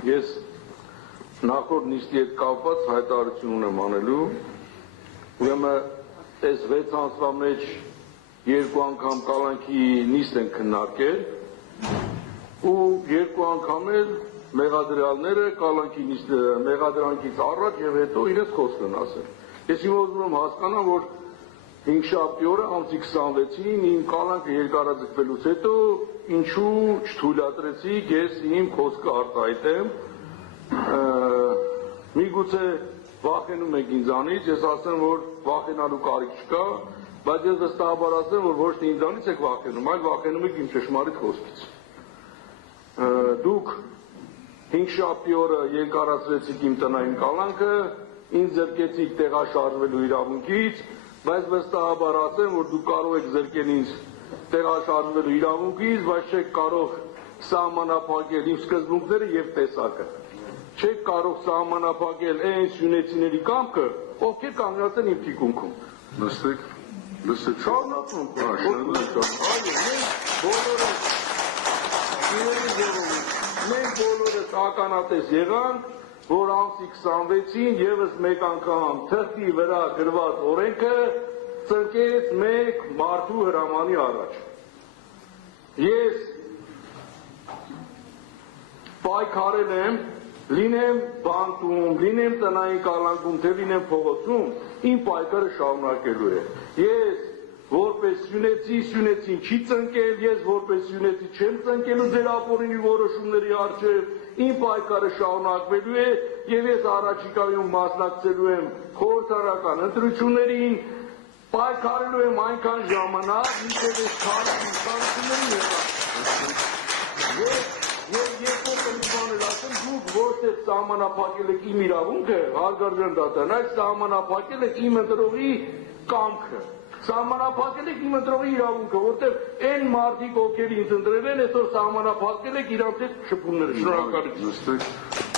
Ես նախորդ նիստի հետ կապված հայտարարություն ունեմ անելու, ուրեմն այս 6 ամսվա մեջ 2 անգամ կալանքի նիստ են քննարկել ու 2 անգամ էլ մեղադրյալները կալանքի նիստը մեղադրանքից առաջ եւ հետո իրենց խոսքն են ասել։ Ես հիմա ուզում եմ հասկանամ, որ 5-շաբթի օրը ամսի 26-ին իմ կալանքը երկարաձգվելուց հետո ինչու չթույլատրեցիք ես իմ խոսքը արտահայտեմ, միգուցե վախենում եք ինձանից, ես ասեմ, որ վախենալու կարիք չկա, բայց ես վստահաբար ասեմ, որ ոչ թե ինձանից եք վախենում, այլ վախենում եք իմ ճշմարիտ խոսքից։ Դուք 5-շաբթի օրը երկարացրեցիք իմ տնային կալանքը, ինձ զրկեցիք տեղաշարժվելու իրավունքից, բայց վստահաբար ասեմ, որ դուք կարող եք զրկել ինձ տեղաշարժվելու իրավունքից, բայց չեք կարող սահմանափակել իմ սկզբունքները եւ տեսակը։ Չեք կարող սահմանափակել այն սյունեցիների կամքը, ովքեր կանգնած են իմ թիկունքում։ Նստեք, Շարունակում մենք բոլորս ականատես եղանք, որ ամսի 26-ին եւս մեկ անգամ թղթի վրա գրված օրենքը ծնկեց մեկ մարդու հրամանի առաջ։ Ես պայքարել եմ, լինեմ բանտում, լինեմ տնային կալանքում, թե լինեմ փողոցում, իմ պայքարը շարունակելու է։ Ես որպես սյունեցին չի ծնկել, ես որպես սյունեցի չեմ ծնկելու ձեր ապօրինի որոշումների առջև, իմ պայքարը շարունակվելու է եւ ես առաջիկայում մասնակցելու եմ խորհրդարական ընտրություններին, պայքարելու եմ այնքան ժամանակ, մինչեւ այս քարոզություններին Ես կնիստանել ասեմ, դուք որտեղ սահմանափակել եք իմ իրավունքը, հարգարժան դատան, այս սահմանափակել եք իմ ընտրողի կամքը, սահմանափակել եք իմ ընտրողի իրավունքը, որտեղ այն մարդիկ, ովքեր ինձ ընտրել են, այսօր սահմանափակել եք իրանց հետ շփումները։ Շնորհակալություն։